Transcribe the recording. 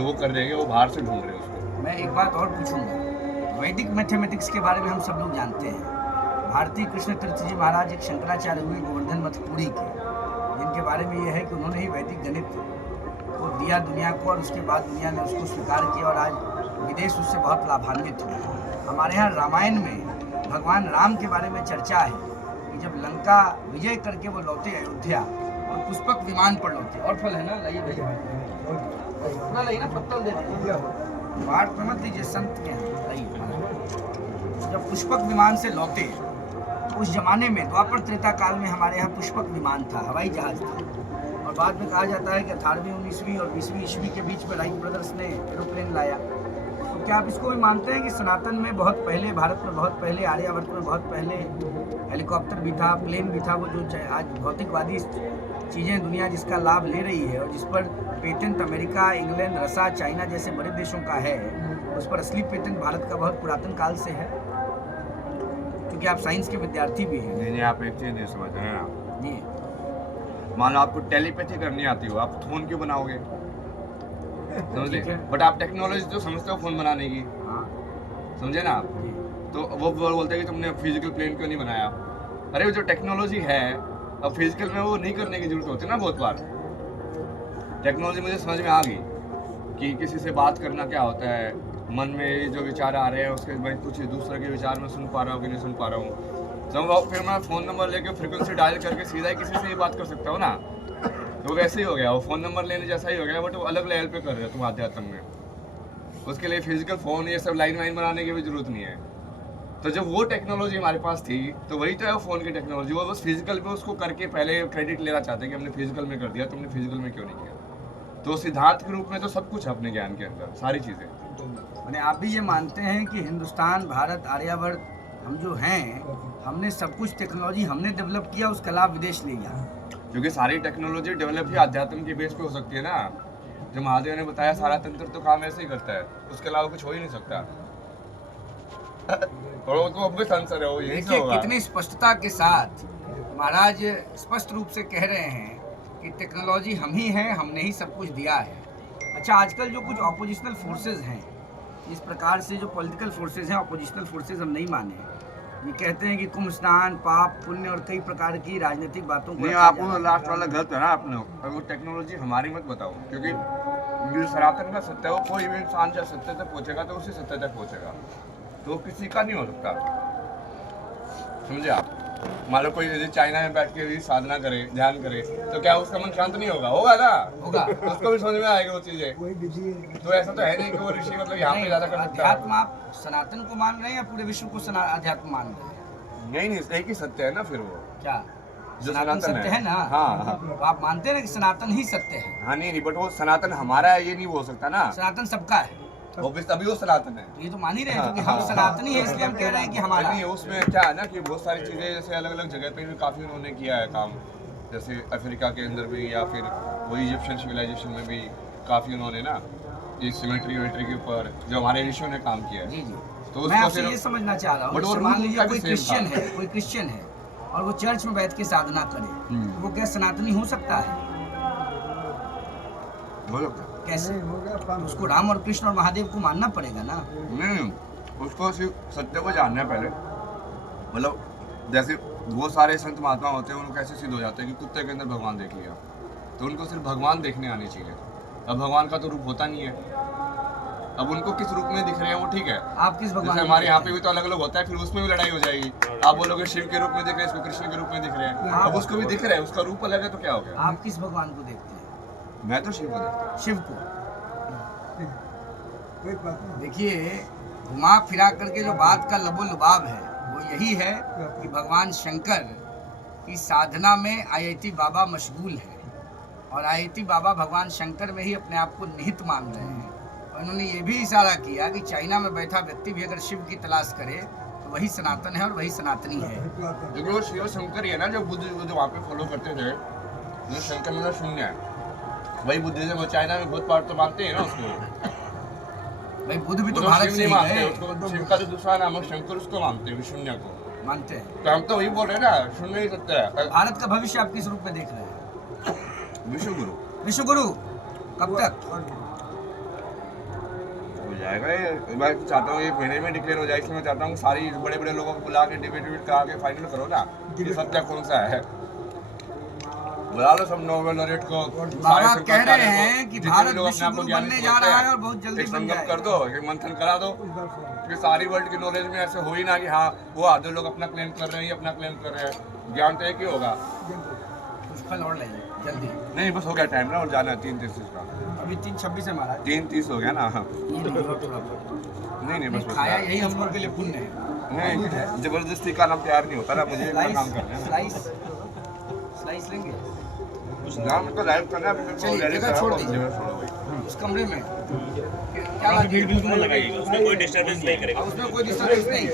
जो वो कर रहे हैं वो बाहर से ढूंढ रहे हैं उसको। मैं एक बात और पूछूंगा, वैदिक मैथमेटिक्स के बारे में हम सब लोग जानते हैं। भारती कृष्ण तीर्थ जी महाराज एक शंकराचार्य हुए गोवर्धन मथपुरी के, जिनके बारे में यह है कि उन्होंने ही वैदिक गणित को दिया दुनिया को, और उसके बाद दुनिया ने उसको स्वीकार किया और आज विदेश उससे बहुत लाभान्वित हुए। हमारे यहाँ रामायण में भगवान राम के बारे में चर्चा है कि जब लंका विजय करके वो लौटे अयोध्या और पुष्पक विमान पर लौटे, और फल है ना, लाइए भैया पूरा लाइए ना, पत्तल दे दीजिए, बाढ़ पे मत दीजिए, संत के हैं, लाइए। जब पुष्पक विमान से लौटे तो उस जमाने में द्वापर त्रेता काल में हमारे यहाँ पुष्पक विमान था, हवाई जहाज था, और बाद में कहा जाता है कि 18वीं 19वीं और 20वीं ईस्वी के बीच में राइट ब्रदर्स ने एरोप्लेन लाया। तो क्या आप इसको भी मानते हैं कि सनातन में बहुत पहले, भारत में बहुत पहले, आर्यावर्त में बहुत पहले हेलीकॉप्टर भी था, प्लेन भी था, वो जो आज भौतिकवादी चीज़ें दुनिया जिसका लाभ ले रही है और जिस पर पेटेंट अमेरिका, इंग्लैंड, रसा, चाइना जैसे बड़े देशों का है, उस पर असली पेटेंट भारत का बहुत पुरातन काल से है? क्योंकि आप साइंस के विद्यार्थी भी हैं। नहीं, आप एक चीज़ नहीं समझ रहे हैं ना जी। मान लो आपको टेलीपैथी करनी आती हो, आप फोन क्यों बनाओगे? समझे? बट आप टेक्नोलॉजी तो समझते हो फोन बनाने की, समझे ना आप? तो वो बोलते हैं कि तुमने फिजिकल प्लेन क्यों नहीं बनाया? अरे वो जो टेक्नोलॉजी है अब फिजिकल में वो नहीं करने की जरूरत होती है ना। बहुत बार टेक्नोलॉजी मुझे समझ में आ गई कि किसी से बात करना क्या होता है, मन में जो विचार आ रहे हैं उसके मैं कुछ दूसरे के विचार में सुन पा रहा हूँ कि नहीं सुन पा रहा हूँ, तो फिर मैं फ़ोन नंबर लेके फ्रिक्वेंसी डायल करके सीधा ही किसी से ही बात कर सकता हूँ ना। तो वैसे ही हो गया, वो फ़ोन नंबर लेने जैसा ही हो गया, बट वो अलग लेवल पे कर रहे हो तुम अध्यात्म में। उसके लिए फिजिकल फ़ोन ये सब लाइन वाइन बनाने की भी जरूरत नहीं है। तो जब वो टेक्नोलॉजी हमारे पास थी तो वही तो है वो फ़ोन की टेक्नोलॉजी, वो बस फिजिकल पे उसको करके पहले क्रेडिट लेना चाहते हैं कि हमने फिजिकल में कर दिया, तुमने फिजिकल में क्यों नहीं किया। तो सिद्धांत के रूप में तो सब कुछ है अपने ज्ञान के अंदर, सारी चीज़ें। मैंने आप भी ये मानते हैं कि हिंदुस्तान, भारत, आर्यावर्त, हम जो हैं, हमने सब कुछ टेक्नोलॉजी हमने डेवलप किया, उसका लाभ विदेश ले गया? क्योंकि सारी टेक्नोलॉजी डेवलप ही अध्यात्म के बेस पे हो सकती है ना। जो महादेव ने बताया सारा तंत्र तो काम ऐसे ही करता है, उसके अलावा कुछ हो ही नहीं सकता। और वो तो अब भी आंसर है, वो यही से होगा। कितनी स्पष्टता के साथ महाराज स्पष्ट रूप से कह रहे हैं कि टेक्नोलॉजी हम ही हैं, हमने ही सब कुछ दिया है। अच्छा, आजकल जो कुछ ऑपोजिशनल फोर्सेज हैं, इस प्रकार से जो पॉलिटिकल फोर्सेज हैं, ऑपोजिशनल फोर्सेज हम नहीं माने, ये कहते हैं कि कुंभ स्नान, पाप, पुण्य और कई प्रकार की राजनीतिक बातों को नहीं, आपको लास्ट वाला गलत है ना आपने। और वो टेक्नोलॉजी हमारी मत बताओ, क्योंकि जो सनातन का सत्य है वो कोई भी इंसान जब सत्य तक पहुंचेगा तो उसी सत्य तक पहुंचेगा, तो किसी का नहीं हो सकता। समझे आप? मान लो कोई यदि चाइना में बैठ के भी साधना करे, ध्यान करे, तो क्या उसका मन शांत नहीं होगा? होगा ना, होगा। तो उसको भी समझ में आएगा वो चीजें। तो ऐसा तो है नहीं कि वो ऋषि मतलब यहाँ पे ज्यादा कर सकता है। अध्यात्म आप सनातन को मान रहे हैं या पूरे विश्व को अध्यात्म मान रहे हैं? नहीं, एक ही सत्य है ना फिर वो। क्या जो सनातन सत्य है ना? हाँ। तो आप मानते हैं कि सनातन ही सत्य है? हाँ, नहीं, बट वो सनातन हमारा है ये नहीं हो सकता ना। सनातन सबका है, तभी वो सनातन है। तो ये तो मान ही रहे हैं कि हम सनातनी है, इसलिए हम कह रहे हैं कि हमारा। नहीं, उसमें क्या है ना कि बहुत सारी चीजें जैसे अलग अलग जगह पे भी काफी उन्होंने किया है काम, जैसे अफ्रीका के अंदर भी या फिर वही इजिप्शियन सिविलाइजेशन में भी काफी उन्होंने ना ये सिमेट्री वेट्री के ऊपर जो हमारे ऋषियों ने काम किया है। जी जी। तो मैं आपसे ये समझना चाह रहा हूँ, मान लीजिए कोई क्रिश्चियन है और वो चर्च में बैठ के साधना करे, तो वो क्या सनातनी हो सकता है? कैसे? उसको राम और कृष्ण और महादेव को मानना पड़ेगा ना? नहीं, उसको सिर्फ सत्य को जानना है पहले। मतलब जैसे वो सारे संत महात्मा होते हैं, उनको कैसे सिद्ध हो जाते हैं कि कुत्ते के अंदर भगवान देख लिया, तो उनको सिर्फ भगवान देखने आने चाहिए। अब भगवान का तो रूप होता नहीं है, अब उनको किस रूप में दिख रहे हैं वो ठीक है। आप किस भगवान? जैसे हमारे यहाँ पे भी तो अलग अलग होता है, फिर उसमें भी लड़ाई हो जाएगी। आप बोलोगे शिव के रूप में दिख रहे हैं, इसको कृष्ण के रूप में दिख रहे हैं, अब उसको भी दिख रहा है, उसका रूप अलग है, तो क्या हो गया? आप किस भगवान को देखते हैं? मैं तो शिव को देखता हूं। शिव को। देखिए, घुमा फिरा करके जो बात का लबो लुबाब है वो यही है कि भगवान शंकर की साधना में आईआईटी बाबा मशगूल है, और आईआईटी बाबा भगवान शंकर में ही अपने आप को निहित मान रहे हैं। और उन्होंने ये भी इशारा किया कि चाइना में बैठा व्यक्ति भी अगर शिव की तलाश करे तो वही सनातन है और वही सनातनी है। लेकिन वो शिव शंकर ही है ना जो बुद्ध जो वहाँ पे फॉलो करते थे, जो शंकर मतलब शून्य है, वही बुद्धिज्म। चाइना में बहुत पार्ट तो मानते हैं ना उसको। भाई बुद्ध भी तो भारत से ही मानते हैं उसको। शिव का जो दूसरा नाम है शंकर, उसको मानते हैं, शून्य को मानते हैं। तो हम तो वही बोल रहे हैं ना, शून्य ही सत्य है। भारत का भविष्य आप किस रूप में देख रहे हैं? विश्व गुरु। विश्व गुरु कब तक? जाएगा ये। मैं चाहता हूँ ये महीने में डिक्लेयर हो जाए, इसलिए मैं चाहता हूँ सारी बड़े बड़े लोगों को बुला के डिबेट करा के फाइनल करो ना कि सत्य कौन सा है। बुला लो सब नोबेल लॉरेट को। बाबा कह रहे हैं कि जितने भारत लोग अपने विश्व आप को गुरु ज्ञानी बनने जा समझते रहा हैं, है और बहुत जल्दी एक बन संगम जाएगा। कर दो, एक मंथन करा दो कि सारी वर्ल्ड की नॉलेज में ऐसे हो ही ना कि हाँ वो आधे लोग अपना क्लेम कर रहे हैं, ये अपना क्लेम कर रहे हैं। ज्ञान तो एक ही होगा। कुछ फल और लाइए जल्दी। नहीं बस हो गया टाइम ना, और जाना है 3:30 का। अभी 3:26 है महाराज। 3:30 हो गया ना। हाँ ये नहीं और थोड़ा बहुत। नहीं बस खाया यही हम लोग के लिए पुण्य है। नहीं जबरदस्ती का नाम तैयार नहीं होता ना, मुझे अपना काम करना है ना। स्लाइस लेंगे नाम तो लाइव करना है, अभी चलिए, तो जगह छोड़ दीजिए। छोड़ो भाई। उस कमरे में क्या बात है? बिल्कुल लगाइएगा, उसमें कोई डिस्टर्बेंस नहीं करेगा। उसमें कोई डिस्टर्बेंस नहीं।